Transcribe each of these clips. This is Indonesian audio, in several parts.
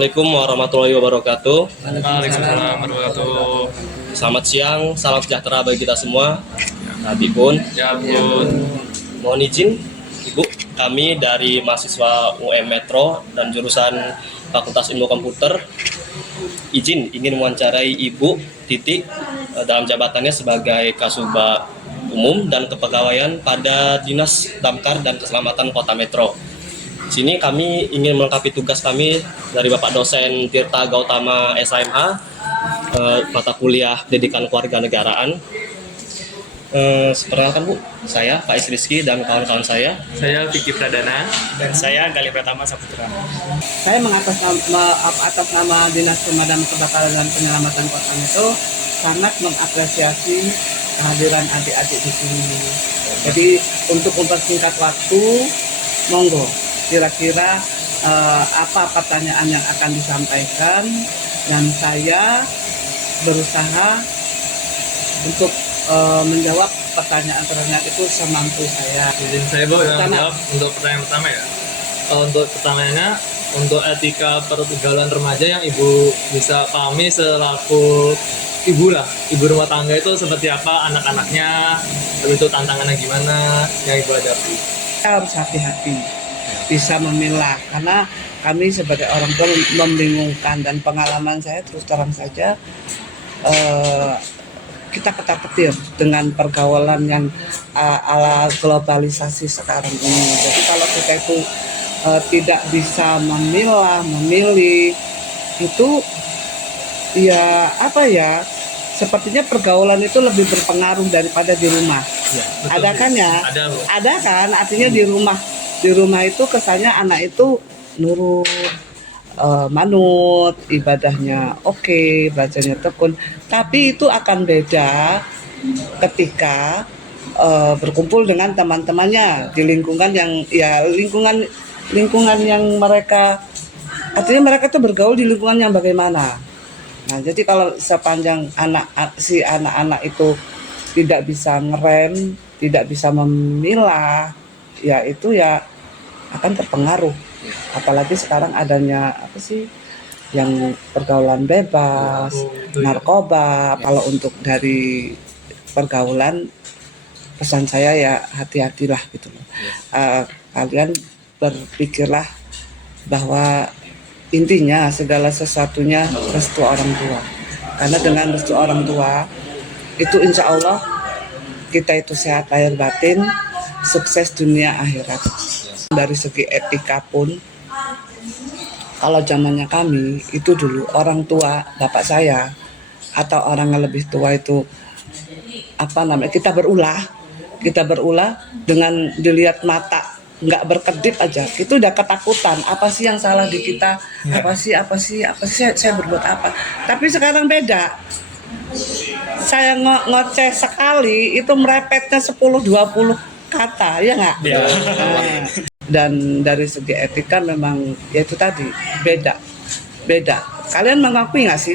Assalamualaikum warahmatullahi wabarakatuh. Waalaikumsalam warahmatullahi wabarakatuh. Selamat siang, salam sejahtera bagi kita semua. Tapi pun, Ya ampun. mohon izin, Ibu, kami dari mahasiswa UM Metro dan jurusan Fakultas Ilmu Komputer, izin ingin mewawancarai Ibu Titi dalam jabatannya sebagai Kasubag Umum dan Kepegawaian pada Dinas Damkar dan Keselamatan Kota Metro. Di sini kami ingin melengkapi tugas kami dari Bapak dosen Tirta Gautama SHMH, mata kuliah Pendidikan Kewarganegaraan. Perkenalkan Bu, saya Pak Rizky dan kawan-kawan saya. Saya Vicky Pradana. Dan saya Gali Pratama Saputra. Saya atas nama Dinas Pemadam Kebakaran dan Penyelamatan Kota Metro sangat mengapresiasi kehadiran adik-adik di sini. Jadi untuk mempersingkat waktu, monggo kira-kira apa pertanyaan yang akan disampaikan, dan saya berusaha untuk menjawab pertanyaan-pertanyaan itu semampu saya. Izin saya Bu yang jawab untuk pertanyaan pertama ya. Untuk pertanyaannya, untuk etika pergaulan remaja yang Ibu bisa pahami selaku ibu lah, ibu rumah tangga itu seperti apa anak-anaknya, lalu itu tantangannya gimana yang Ibu hadapi. Kita harus hati-hati, bisa memilah, karena kami sebagai orang tua membingungkan, dan pengalaman saya terus terang saja kita ketar-ketir dengan pergaulan yang ala globalisasi sekarang ini. Jadi kalau kita itu tidak bisa memilah, memilih, itu ya apa ya, sepertinya pergaulan itu lebih berpengaruh daripada di rumah. Ya, betul, Ada kan ya? Ada Bu. Ada kan, artinya di rumah itu kesannya anak itu nurut, manut, ibadahnya oke, bacanya tekun. Tapi itu akan beda ketika berkumpul dengan teman-temannya di lingkungan yang ya lingkungan yang mereka, artinya mereka itu bergaul di lingkungan yang bagaimana. Nah, jadi kalau sepanjang anak-anak itu tidak bisa ngerem, tidak bisa memilah, ya itu ya akan terpengaruh. Apalagi sekarang adanya apa sih yang pergaulan bebas, narkoba. Kalau untuk dari pergaulan, pesan saya ya hati-hatilah gitu loh. Kalian berpikirlah bahwa intinya segala sesuatunya restu orang tua. Karena dengan restu orang tua itu insya Allah kita itu sehat lahir batin, sukses dunia akhirat. Dari segi etika pun, kalau zamannya kami itu dulu orang tua bapak saya atau orang yang lebih tua itu kita berulah dengan dilihat mata nggak berkedip aja itu udah ketakutan, apa sih yang salah di kita, apa sih saya berbuat apa. Tapi sekarang beda, saya ngoceh sekali itu merepetnya 10-20 kata, ya nggak? Ya. Dan dari segi etika memang ya itu tadi beda. Kalian mengakui nggak sih?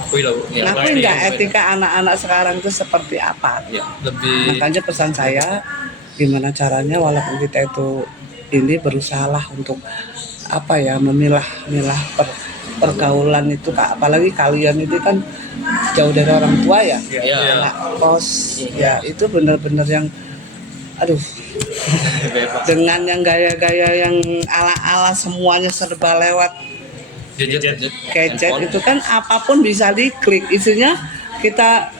Akui lah Bu. Ya, Ngakui nggak etika anak-anak sekarang itu seperti apa? Ya, Lebih Makanya pesan saya, gimana caranya walaupun kita itu ini berusahalah untuk apa ya, memilah pergaulan itu, apalagi kalian itu kan jauh dari orang tua ya, ya. anak kos ya, itu benar-benar yang aduh, dengan yang gaya-gaya yang ala-ala semuanya serba lewat gadget. gadget itu kan apapun bisa diklik, isinya kita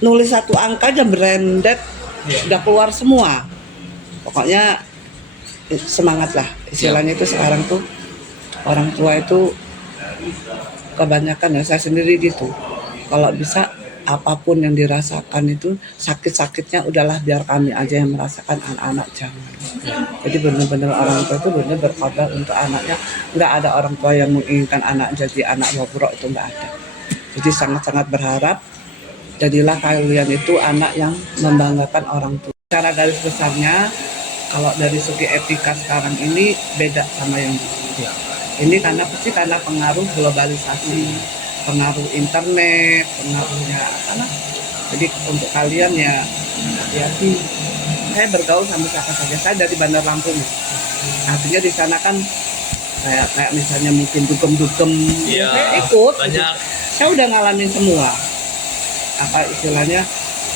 nulis satu angka aja branded udah keluar semua. Pokoknya semangat lah istilahnya itu sekarang tuh orang tua itu kebanyakan, ya saya sendiri gitu, kalau bisa apapun yang dirasakan itu sakit-sakitnya udahlah biar kami aja yang merasakan, anak-anak jangan. Jadi benar-benar orang tua itu benar berkorban untuk anaknya. Nggak ada orang tua yang menginginkan anak jadi anak bobrok, itu nggak ada. Jadi sangat-sangat berharap jadilah kalian itu anak yang membanggakan orang tua. Cara garis besarnya kalau dari segi etika sekarang ini beda sama yang dulu. Ini karena pengaruh globalisasi, pengaruh internet, pengaruhnya apa. Jadi untuk kalian ya hati-hati. Saya bergaul sama siapa saja. Saya dari Bandar Lampung. Artinya di sana kan kayak misalnya mungkin dugem-dugem, Iya, saya ikut. banyak. Saya udah ngalamin semua. Apa istilahnya?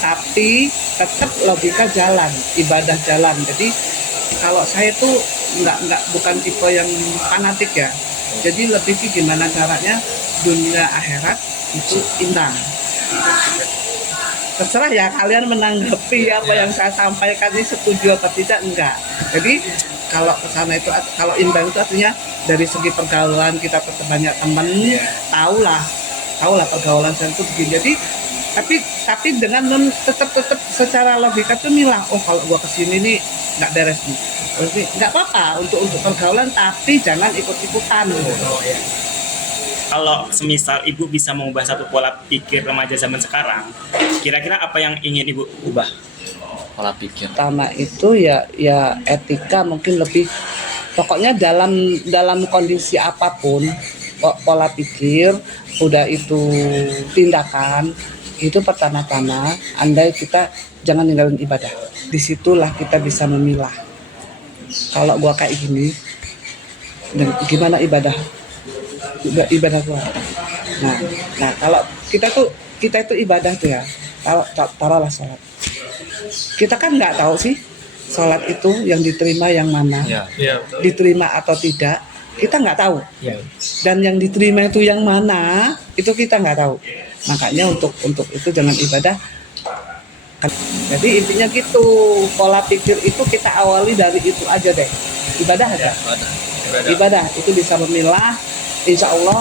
Tapi tetap logika jalan, ibadah jalan. Jadi kalau saya tuh bukan tipe yang fanatik ya. Jadi lebih ke gimana caranya dunia akhirat itu imbang. Terserah ya kalian menanggapi apa yang saya sampaikan ini setuju atau tidak, enggak. Jadi kalau ke sana itu, kalau imbang itu artinya dari segi pergaulan kita tetap banyak teman, tahulah pergaulan saya itu begini. Jadi tapi dengan tetap secara logika tuh milah, oh kalau gua kesini nih nggak beres nih. Jadi nggak apa-apa untuk pergaulan, tapi jangan ikut-ikutan. Kalau semisal ibu bisa mengubah satu pola pikir remaja zaman sekarang, kira-kira apa yang ingin ibu ubah? Pola pikir. Pertama itu ya etika, mungkin lebih, pokoknya dalam kondisi apapun pola pikir, udah itu tindakan, itu pertama-tama andai kita jangan ninggalin ibadah. Disitulah kita bisa memilah. Kalau gua kayak gini, dan gimana ibadah gua. Nah kalau kita itu ibadah tuh ya, taruhlah sholat. Kita kan nggak tahu sih sholat itu yang diterima yang mana, Iya. diterima atau tidak, kita nggak tahu. Dan yang diterima itu yang mana, itu kita nggak tahu. Makanya untuk itu jangan ibadah. Jadi intinya gitu, pola pikir itu kita awali dari itu aja deh. Ibadah aja. Ibadah itu bisa memilah, insya Allah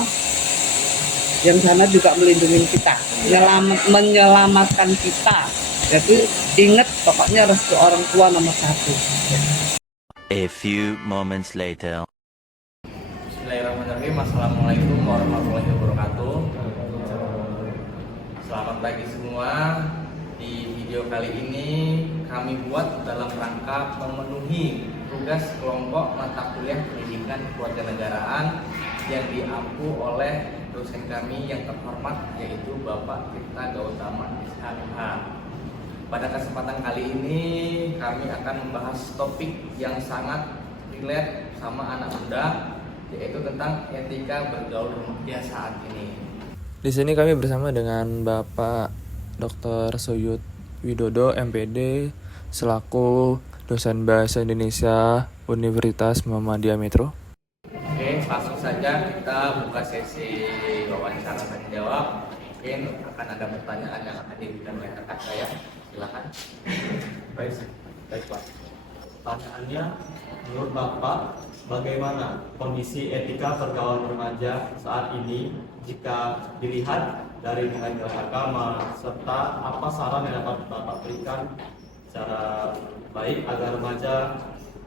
yang sana juga melindungi kita, menyelamatkan kita. Jadi ingat, pokoknya restu orang tua nomor 1. A few moments later. Bismillahirrahmanirrahim. Assalamualaikum warahmatullahi wabarakatuh. Selamat pagi semua. Di video kali ini kami buat dalam rangka memenuhi tugas kelompok mata kuliah pendidikan kewarganegaraan yang diampu oleh dosen kami yang terhormat, yaitu Bapak Tirta Gautama SHMH. Pada kesempatan kali ini kami akan membahas topik yang sangat relate sama anak muda, yaitu tentang etika bergaul remaja saat ini. Di sini kami bersama dengan Bapak Dr. Suyud Widodo, MPD, selaku dosen Bahasa Indonesia Universitas Muhammadiyah Metro. Oke, langsung saja kita buka sesi wawancara tanya jawab. Mungkin akan ada pertanyaan yang akan diberikan oleh kakak saya. Silakan. Baik Pak. Pertanyaannya, menurut Bapak, bagaimana kondisi etika pergaulan remaja saat ini jika dilihat dari nilai-nilai agama, serta apa saran yang dapat Bapak berikan secara baik agar remaja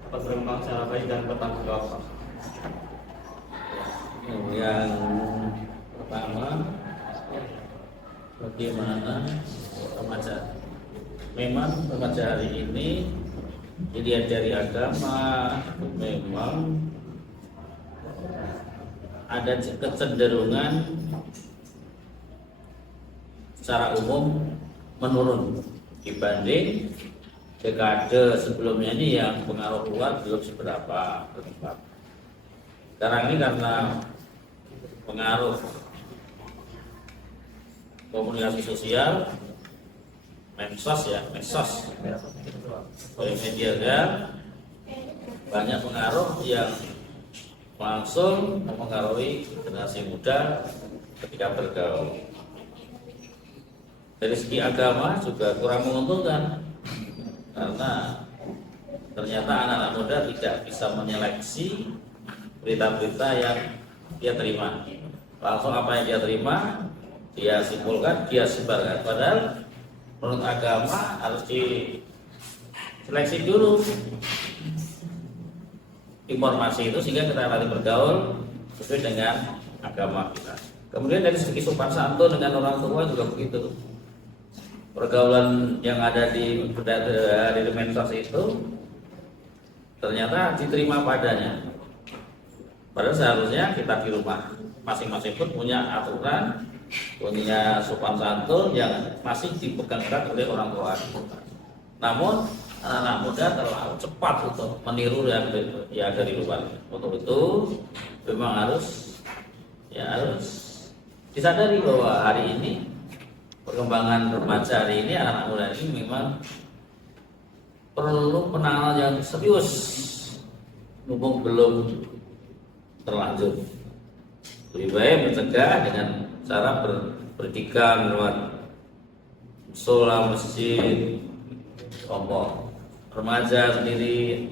dapat berkembang secara baik dan bertanggung jawab? Yang pertama, bagaimana remaja? Memang remaja hari ini dilihat dari agama, memang ada kecenderungan secara umum menurun dibanding dekade sebelumnya. Ini yang pengaruh luar belum seberapa berkembang. Sekarang ini karena pengaruh komunikasi sosial, medsos, media, banyak pengaruh yang langsung mempengaruhi generasi muda ketika bergaul. Dari segi agama juga kurang menguntungkan, karena ternyata anak-anak muda tidak bisa menyeleksi berita-berita yang dia terima. Langsung apa yang dia terima, dia simpulkan, dia sebarkan. Padahal menurut agama harus diseleksi dulu informasi itu sehingga kita nanti bergaul sesuai dengan agama kita. Kemudian dari segi sopan santun dengan orang tua juga begitu. Pergaulan yang ada di medsos itu ternyata diterima padanya. Padahal seharusnya kita di rumah masing-masing pun punya aturan, punya sopan santun yang masih dipegang erat oleh orang tua. Namun anak-anak muda terlalu cepat untuk meniru yang dari luar. Untuk itu memang harus disadari bahwa hari ini perkembangan remaja hari ini, anak-anak muda ini memang perlu penanganan yang serius mumpung belum terlanjur. Lebih baik mencegah dengan cara berpendidikan lewat musola, masjid, kelompok remaja sendiri.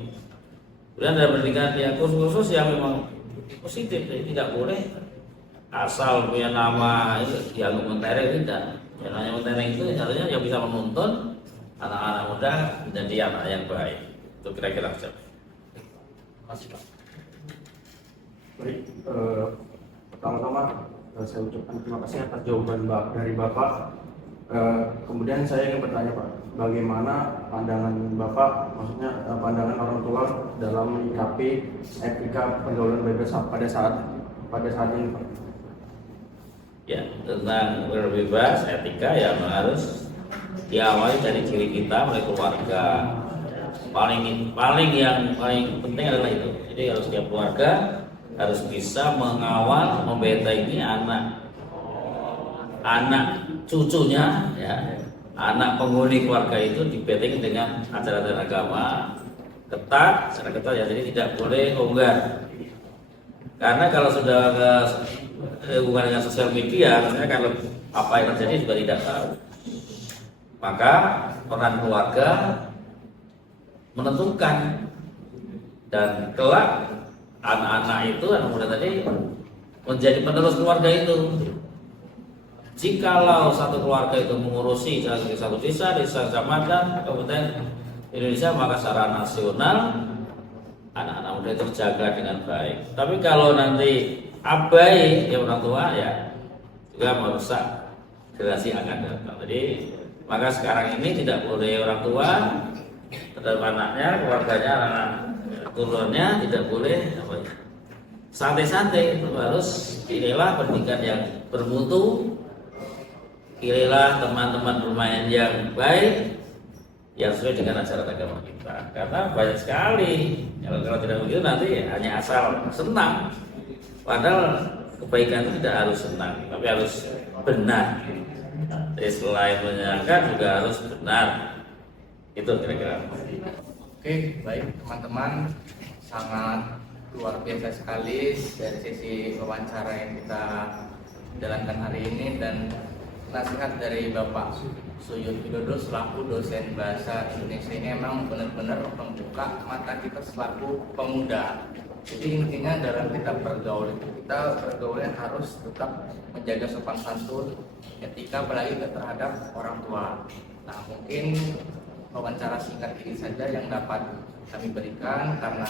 Kemudian ada pendidikan yang khusus yang memang positif, jadi tidak boleh asal punya nama itu dianggap mentereng, tidak. Yang namanya mentereng itu harusnya yang bisa menuntun anak-anak muda menjadi anak yang baik. Itu kira-kira saja. Masih Pak. Baik, pertama-tama saya ucapkan terima kasih atas jawaban dari Bapak. Kemudian saya ingin bertanya Pak, bagaimana pandangan Bapak, maksudnya pandangan orang tua dalam menyikapi etika pergaulan bebas pada saat ini Pak? Ya, tentang berbebas etika yang harus diawali dari diri kita, mulai keluarga. Paling penting adalah itu. Jadi harus setiap keluarga harus bisa mengawal, membela ini anak cucunya, ya, anak penghuni keluarga itu dibeting dengan ajaran agama ketat, secara ketat ya. Jadi tidak boleh longgar. Karena kalau sudah hubungan dengan sosial media, kalau apa yang terjadi juga tidak tahu. Maka peran keluarga menentukan, dan kelak anak-anak itu, anak muda tadi menjadi penerus keluarga itu. Jikalau satu keluarga itu mengurusi satu desa, kecamatan, kabupaten Indonesia, maka secara nasional anak-anak muda itu terjaga dengan baik. Tapi kalau nanti abai ya orang tua, ya juga merusak generasi akan datang. Jadi maka sekarang ini tidak boleh orang tua terhadap anaknya, keluarganya, anak turunnya tidak boleh santai-santai. Harus pilihlah pendidikan yang bermutu, pilihlah teman-teman bermain yang baik, yang sesuai dengan ajaran agama kita. Karena banyak sekali kalau tidak begitu nanti hanya asal senang, padahal kebaikan itu tidak harus senang, tapi harus benar. Jadi selain menyenangkan juga harus benar. Itu kira-kira. Oke, baik teman-teman, sangat luar biasa sekali dari sisi wawancara yang kita jalankan hari ini, dan nasihat dari Bapak Suyud Widodo selaku dosen bahasa Indonesia ini emang benar-benar membuka mata kita selaku pemuda. Jadi intinya dalam kita pergaulan harus tetap menjaga sopan santun, etika, apalagi terhadap orang tua. Nah, mungkin wawancara singkat ini saja yang dapat kami berikan, karena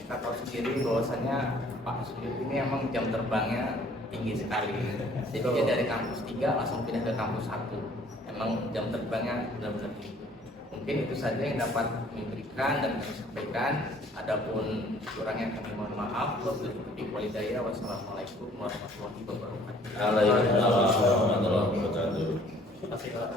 kita tahu sendiri bahwasanya Pak Suyud ini emang jam terbangnya tinggi sekali. Jadi dia dari kampus 3 langsung pindah ke kampus 1. Emang jam terbangnya benar-benar tinggi. Mungkin itu saja yang dapat kami berikan dan kami sampaikan. Adapun kurangnya kami mohon maaf. Wassalamualaikum warahmatullahi wabarakatuh. Waalaikumsalam warahmatullahi wabarakatuh. Terima kasih Pak.